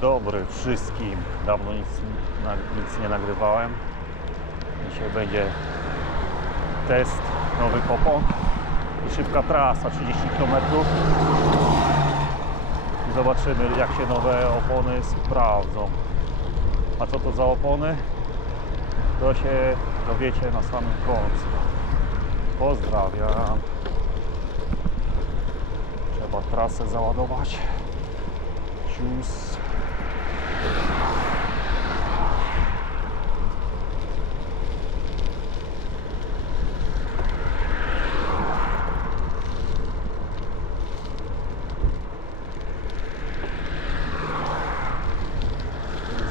dobry wszystkim. Dawno nic, nic nie nagrywałem. Dzisiaj będzie test nowych opon i szybka trasa 30 km. I zobaczymy jak się nowe opony sprawdzą. A co to za opony? To się dowiecie na samym końcu. Pozdrawiam. Trzeba trasę załadować. Cius.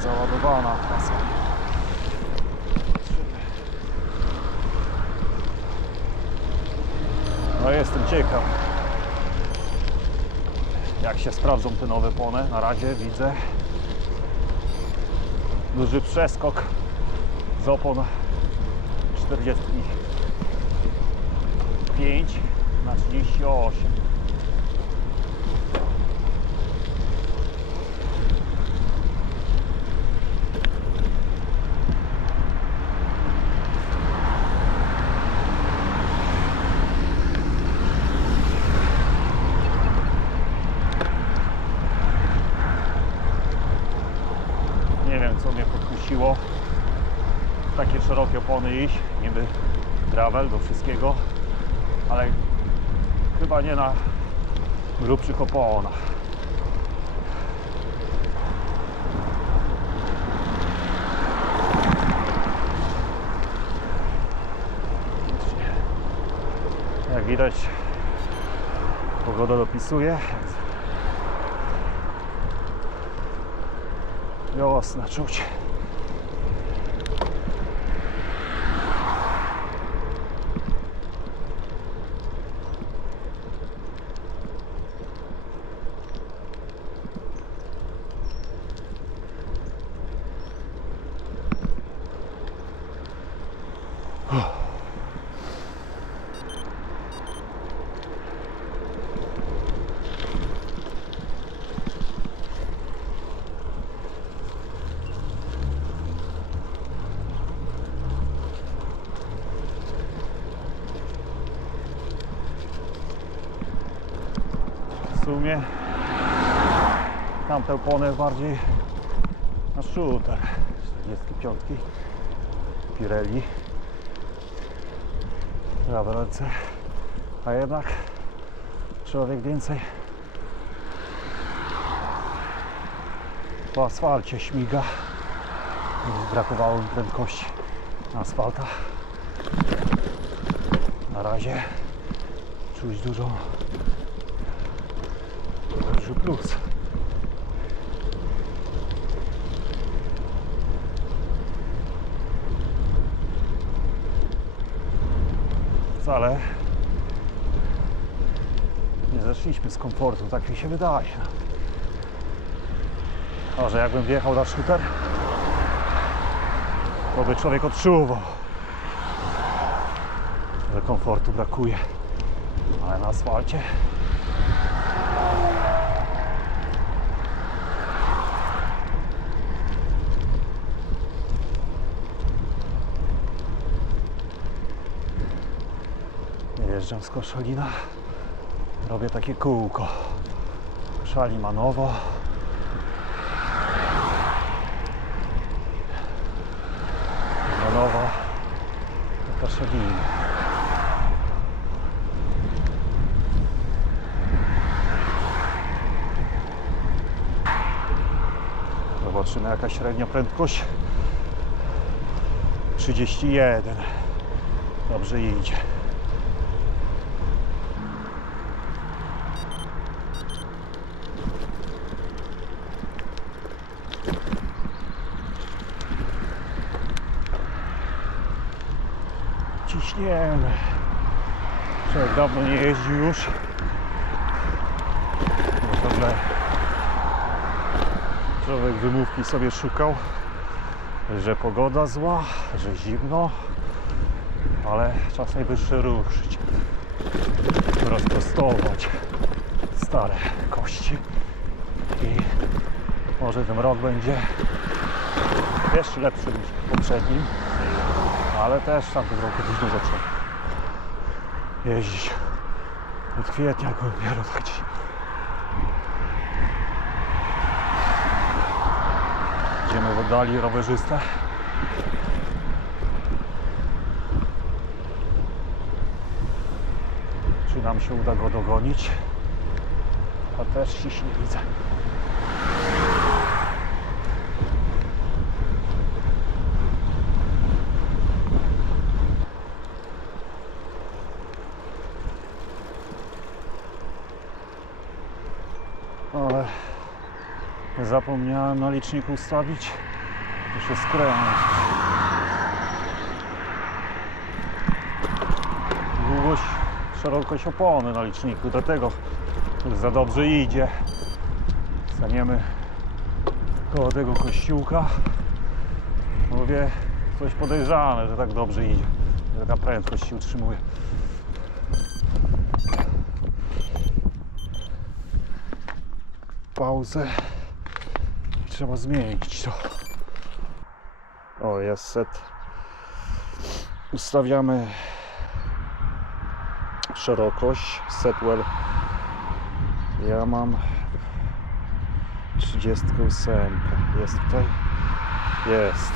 Załadowana trasa. No jestem ciekaw jak się sprawdzą te nowe pony. Na razie widzę duży przeskok z opon 45 na 38. Nie wiem co mnie podkusiło w takie szerokie opony iść, niby gravel do wszystkiego, ale chyba nie na oponach. Jak widać pogoda dopisuje. Miłosna czuć. Sumie. Tamte opony bardziej na shooter 45 Pirelli. Ravelce a jednak człowiek więcej po asfalcie śmiga. Brakowało mi prędkości na asfaltach na razie czuć dużą duży plus wcale nie zeszliśmy z komfortu, tak mi się wydaje. A że jakbym wjechał na shooter, to by człowiek odczuwał, że komfortu brakuje. Ale na asfalcie Jeżdżam z Koszalina, robię takie kółko. Koszalin ma nowo. Nowo do Koszalina. Zobaczymy jaka średnia prędkość. 31. Dobrze idzie. Ciśniemy. Człowiek dawno nie jeździł już. Bo ciągle człowiek wymówki sobie szukał, że pogoda zła, że zimno, ale czas najwyższy ruszyć, rozprostować stare kości i Może ten rok będzie jeszcze lepszy niż poprzednim, ale też w tamtym roku dużo zaczął jeździć. Od kwietnia go dopiero tak dziś. Idziemy w oddali rowerzystę. Czy nam się uda go dogonić? A też dziś nie widzę. Ale zapomniałem na liczniku ustawić. Muszę skręcić. Długość, szerokość opony na liczniku, dlatego za dobrze idzie. Staniemy koło tego kościółka. Mówię, coś podejrzane, że tak dobrze idzie. Taka prędkość się utrzymuje. Pauzę. Trzeba zmienić to. O, jest set. Ustawiamy szerokość. Setwell. Ja mam 38. Jest tutaj? Jest.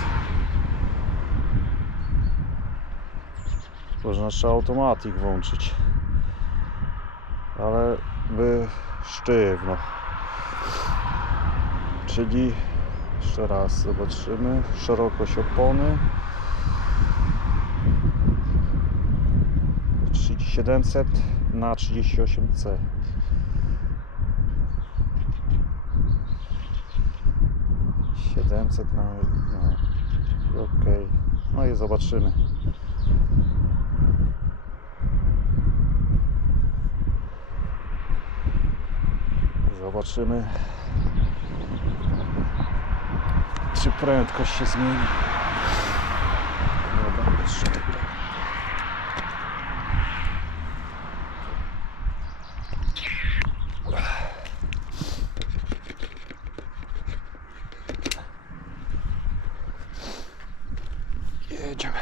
Można jeszcze automatik włączyć. Ale by sztywno. Czyli jeszcze raz zobaczymy. Szerokość opony. 700 na 38C Siedemset na... No, okej. No i zobaczymy. Zobaczymy, czy prędkość się zmieni. Dobra, jeszcze tutaj. Jedziemy.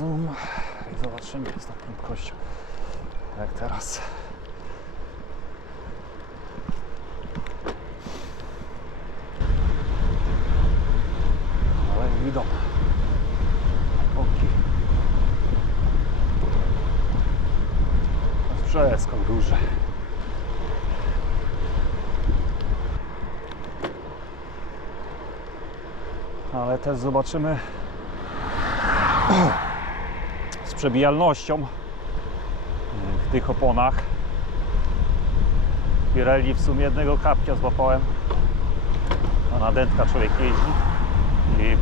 Zoom i zobaczymy z tą prędkością jak teraz. Ale idą. Oki. To jest przeskok duży. Ale też zobaczymy przebijalnością w tych oponach. Pirelli w sumie jednego kapcia złapałem, a na dętka człowiek jeździ i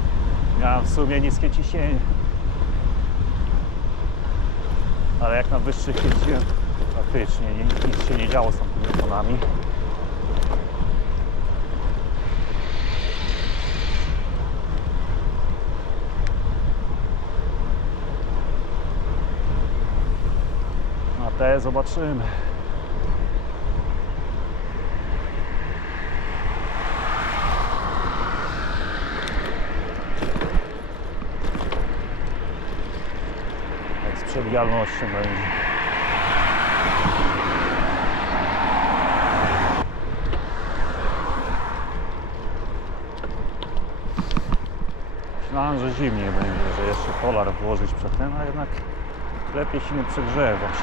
miałem w sumie niskie ciśnienie. Ale jak na wyższych jeździłem, faktycznie nie- nic się nie działo z tamtymi oponami. Te zobaczymy. Jak z przebijalnością będzie. Myślałem, że zimniej będzie, że jeszcze polar włożyć przed ten, a jednak lepiej się nie przegrzewać.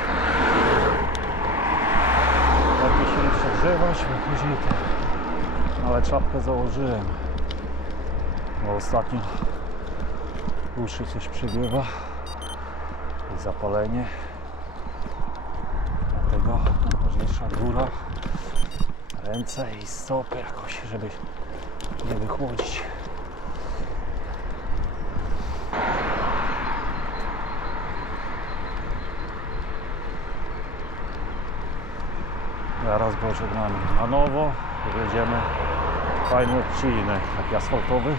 Lepiej się nie przegrzewać, bo później to... Ale czapkę założyłem. Bo ostatnio uszy coś przybiewa i zapalenie. Dlatego najważniejsza góra, ręce i stopy jakoś, żeby nie wychłodzić. Zaraz pożegnamy na nowo. Jedziemy fajny odcinek, taki asfaltowy.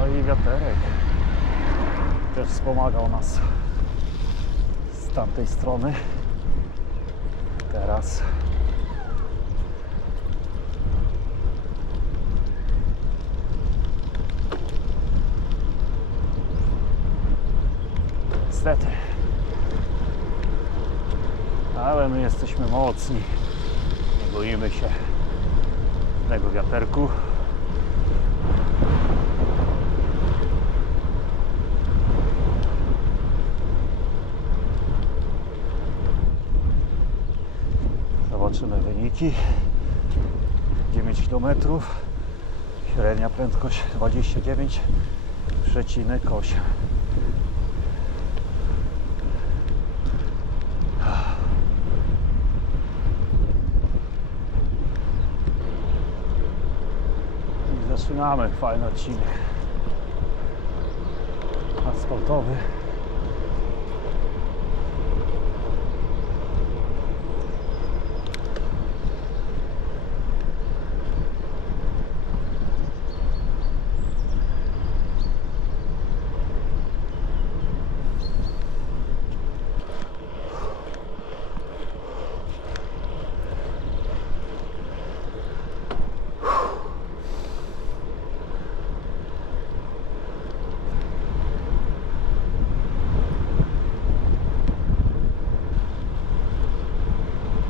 No i wiaterek też wspomagał nas tamtej strony. Teraz niestety. Ale my jesteśmy mocni. Nie boimy się tego wiaterku. Wyniki. 9 km. Średnia prędkość 29,8. I zaczynamy fajny odcinek asfaltowy.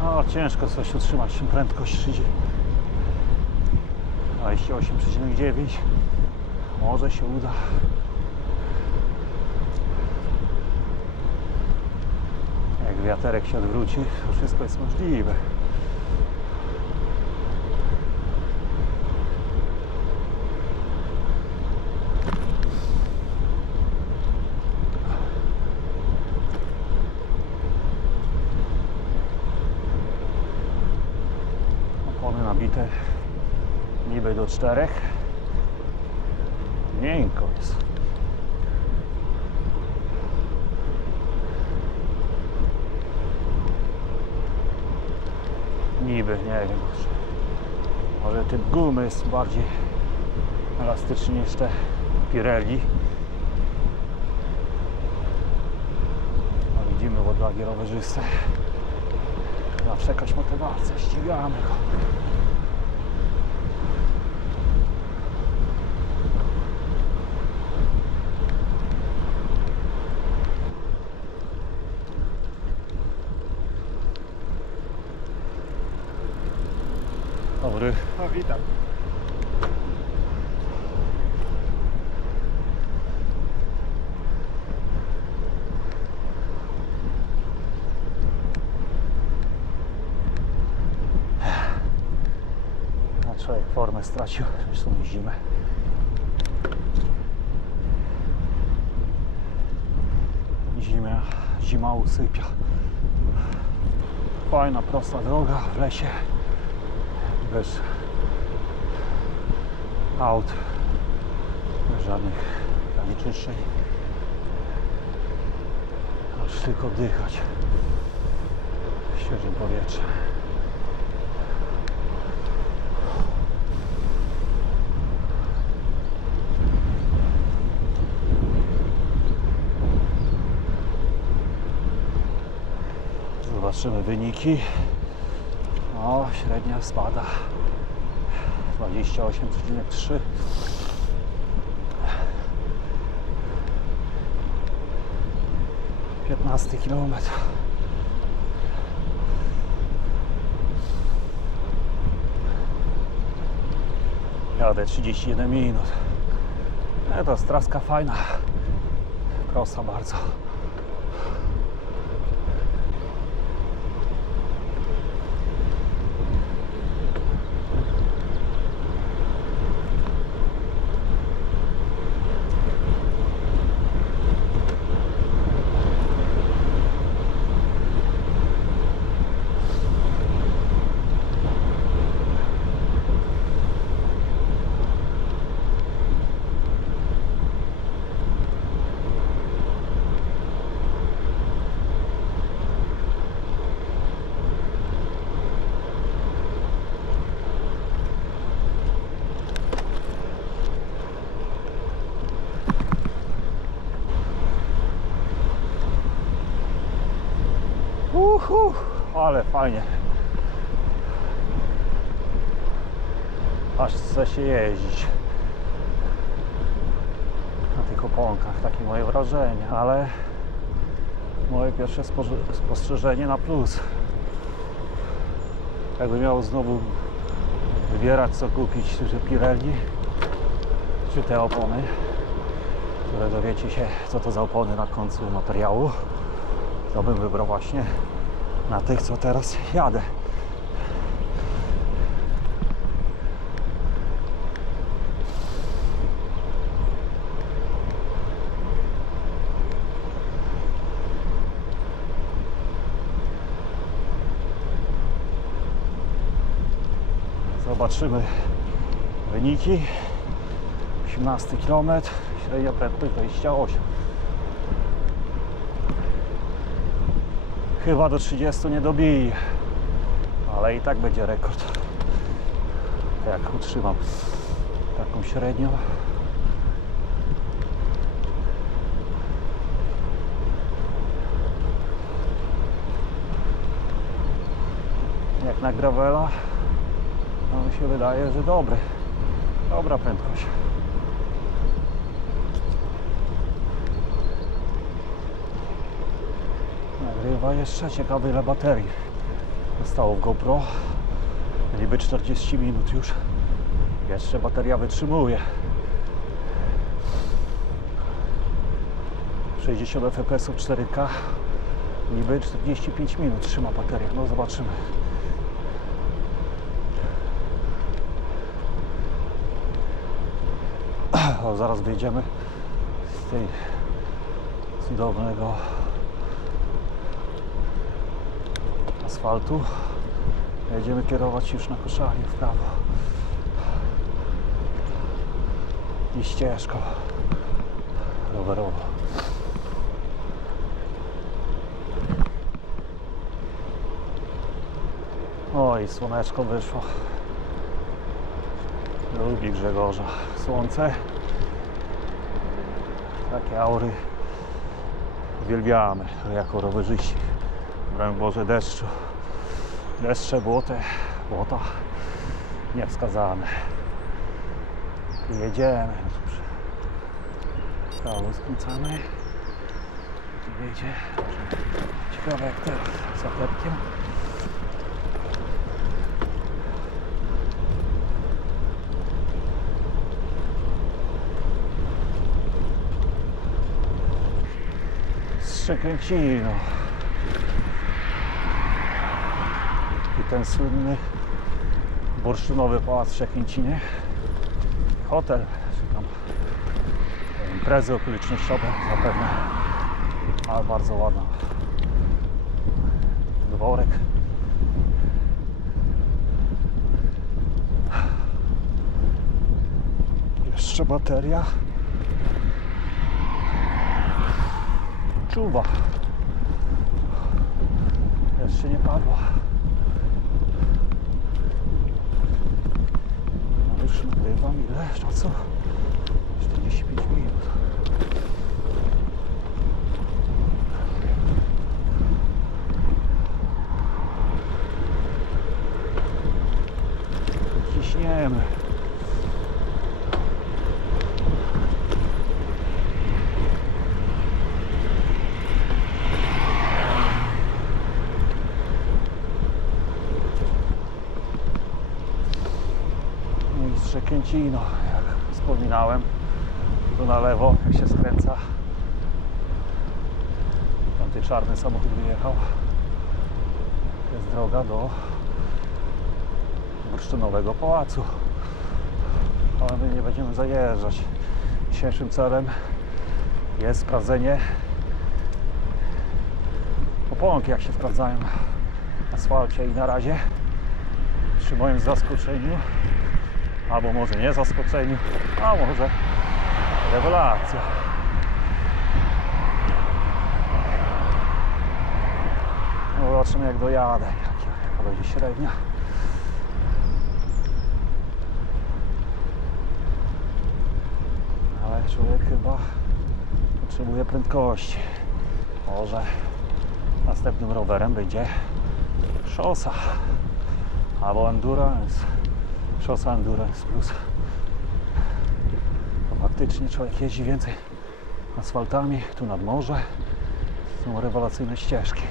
O, ciężko coś utrzymać tą prędkość 30 28,9 może się uda. Jak wiaterek się odwróci to wszystko jest możliwe niby do czterech. Miękko jest niby, nie wiem może, typ gumy jest bardziej elastyczny niż te Pirelli. No widzimy odwagi rowerzyste zawsze jakaś motywacja, ścigamy go Dobry. O, witam. A człowiek formę stracił, zresztą zimę. Zimia, zima usypia. Fajna, prosta droga w lesie. Bez aut, bez żadnych zanieczyszczeń. Aż tylko dychać świeżym powietrzem. Zobaczymy wyniki. O, średnia spada. 28,3. Piętnasty kilometr. Jadę 31 minut. E, to jest traska fajna. Prosta bardzo. Ale fajnie. Aż chce się jeździć. Na tych oponkach, takie moje wrażenie, ale moje pierwsze spostrzeżenie na plus. Jakby miał znowu wybierać co kupić, czy Pirelli, czy te opony, które dowiecie się co to za opony na końcu materiału, to bym wybrał właśnie na tych, co teraz jadę. Zobaczymy wyniki. 18 km, średnia prędkość 28. Chyba do 30 nie dobije, ale i tak będzie rekord. Jak utrzymam taką średnią. Jak na gravela, no mi się wydaje, że dobry. Dobra prędkość. Nagrywa jeszcze ciekawe ile baterii zostało w GoPro. Niby 40 minut już. Jeszcze bateria wytrzymuje. 60 fps 4K. Niby 45 minut trzyma bateria. No zobaczymy. O, zaraz wyjdziemy z tej cudownego asfaltu. Jedziemy kierować już na koszalię w prawo. I ścieżką rowerową. Oj, słoneczko wyszło. Lubi Grzegorza. Słońce. Takie aury uwielbiamy jako rowerzyści. Broń Boże deszczu. Deszcze, błote, błota niewskazane. Jedziemy. No cóż. Prawo skręcamy. Tu wyjdzie. Ciekawe jak teraz. Z zaplepkiem. Strzekęcino. I ten słynny bursztynowy pałac w Szczekęcinie. Hotel, czy tam imprezy okolicznościowe zapewne. Ale bardzo ładna. Dworek. Jeszcze bateria. Czuwa. Jeszcze nie padła. Nagrywam ile czasu? 45 minut. Ciśniemy. No Strzekęcino, jak wspominałem, tu na lewo, jak się skręca. Tamty czarny samochód wyjechał. Jest droga do bursztynowego pałacu. Ale my nie będziemy zajeżdżać. Dzisiejszym celem jest sprawdzenie oponki, jak się sprawdzają na asfalcie i na razie przy moim zaskoczeniu albo może nie zaskoczeniu, a może rewelacja. No zobaczymy jak dojadę, jaka, będzie średnia. Ale człowiek chyba potrzebuje prędkości. Może Następnym rowerem będzie szosa albo endurance. Szosa endurance plus. To faktycznie człowiek jeździ więcej asfaltami, tu nad morze. Są rewelacyjne ścieżki.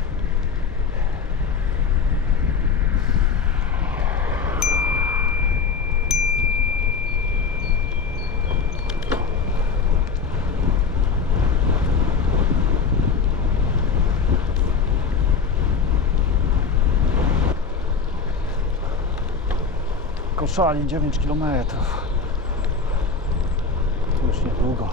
Koszali 9 km. Już niedługo.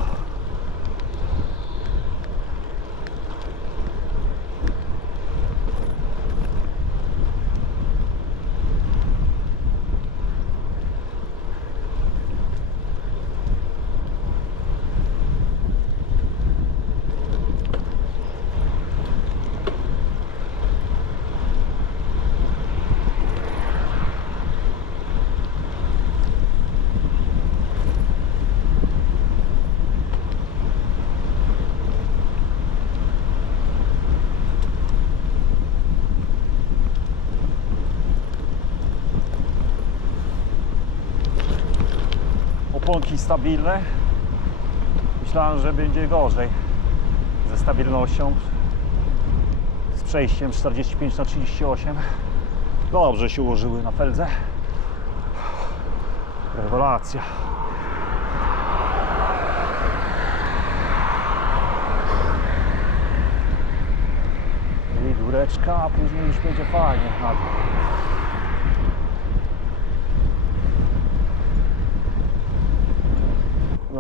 Oponki stabilne. Myślałem, że będzie gorzej ze stabilnością. Z przejściem 45 na 38. Dobrze się ułożyły na feldze. Rewelacja. I góreczka, a później już będzie fajnie na dół.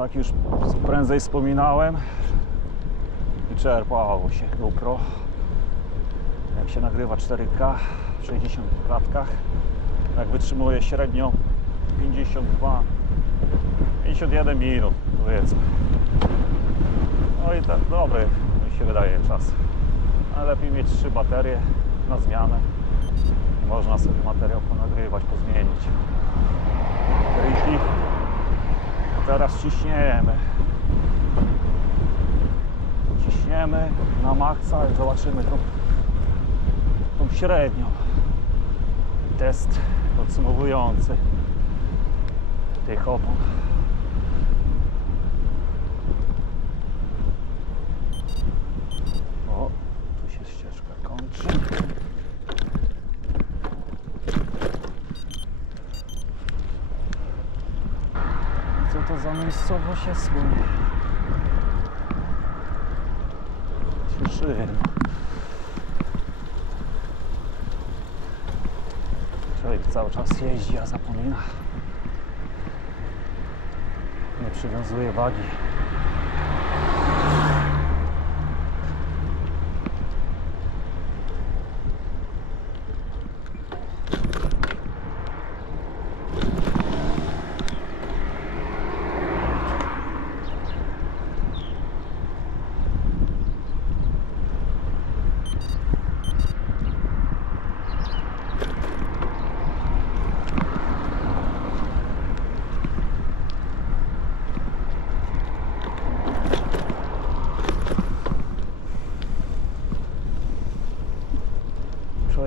Jak już prędzej wspominałem, wyczerpało się GoPro. Jak się nagrywa 4K w 60 klatkach, jak wytrzymuje średnio 52, 51 minut, powiedzmy. No i tak dobry mi się wydaje czas. Ale lepiej mieć trzy baterie na zmianę. Można sobie materiał ponagrywać, pozmienić. Bateryjki teraz ciśniemy. Ciśniemy na maksa i zobaczymy tą, tą średnią. Test podsumowujący tych opon. O, tu się ścieżka kończy. Co to za miejscowość jest? Cieszyno. Człowiek cały czas jeździ, a zapomina. Nie przywiązuje wagi.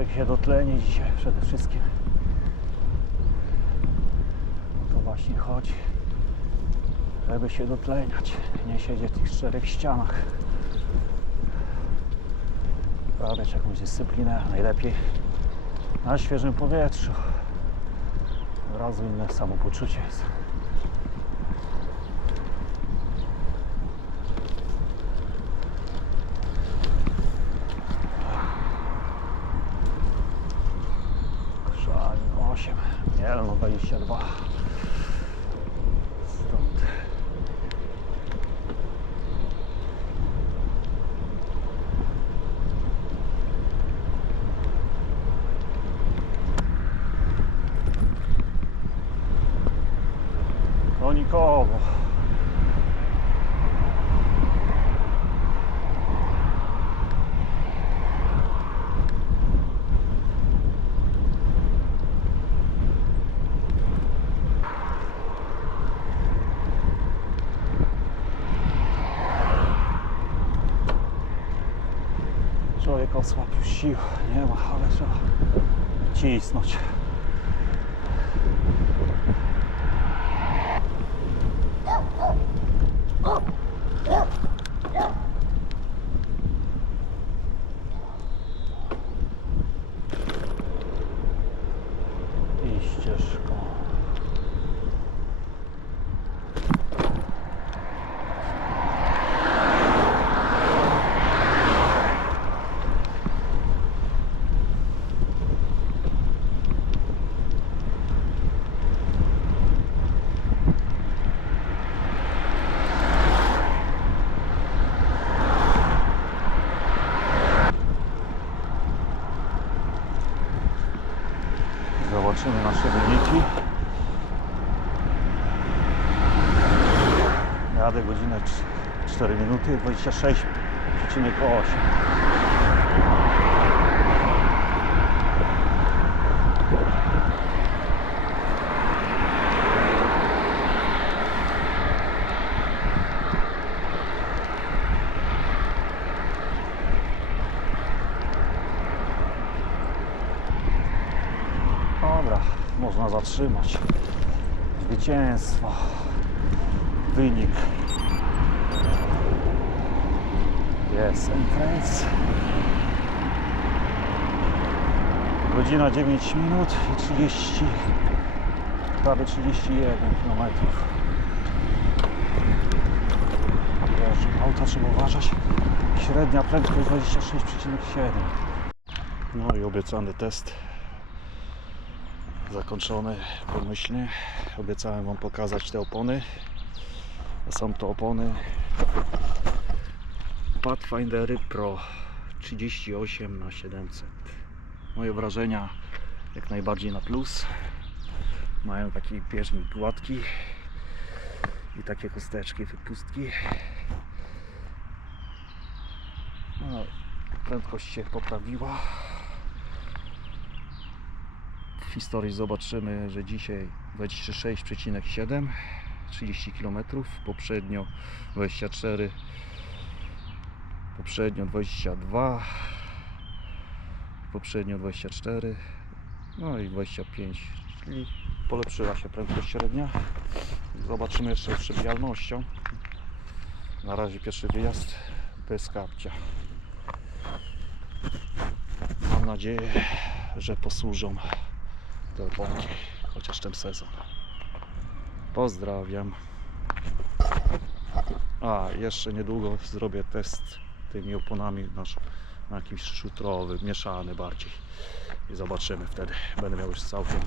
Człowiek się dotleni dzisiaj przede wszystkim. O to właśnie chodzi. Żeby się dotleniać, nie siedzieć w tych czterech ścianach. Prawiać jakąś dyscyplinę, najlepiej na świeżym powietrzu. Od razu inne samopoczucie jest. albo nikomu. Człowiek osłabił sił, nie ma, ale trzeba cisnąć. 4 minuty 26,8. Dobra, można zatrzymać. Zwycięstwo. Wynik. Jest entrance. Godzina 9 minut i 30, prawie 31 km. Auta, trzeba uważać. Średnia prędkość 26,7. No i obiecany test zakończony pomyślnie. Obiecałem Wam pokazać te opony. Są to opony Pathfindery Pro 38 na 700 Moje wrażenia jak najbardziej na plus. Mają taki bieżnik gładki i takie kosteczki, wypustki. No, prędkość się poprawiła. W historii zobaczymy, że dzisiaj 26,7 30 km, poprzednio 24 poprzednio 22 poprzednio 24 no i 25 czyli polepszyła się prędkość średnia zobaczymy jeszcze z przebijalnością na razie pierwszy wyjazd bez kapcia mam nadzieję, że posłużą te oponki, chociaż ten sezon. Pozdrawiam. A, jeszcze niedługo zrobię test tymi oponami nasz, na jakimś szutrowy, mieszany bardziej. I zobaczymy wtedy. Będę miał już całkiem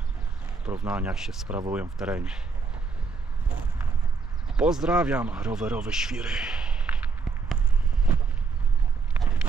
porównania, jak się sprawują w terenie. Pozdrawiam, rowerowe świry.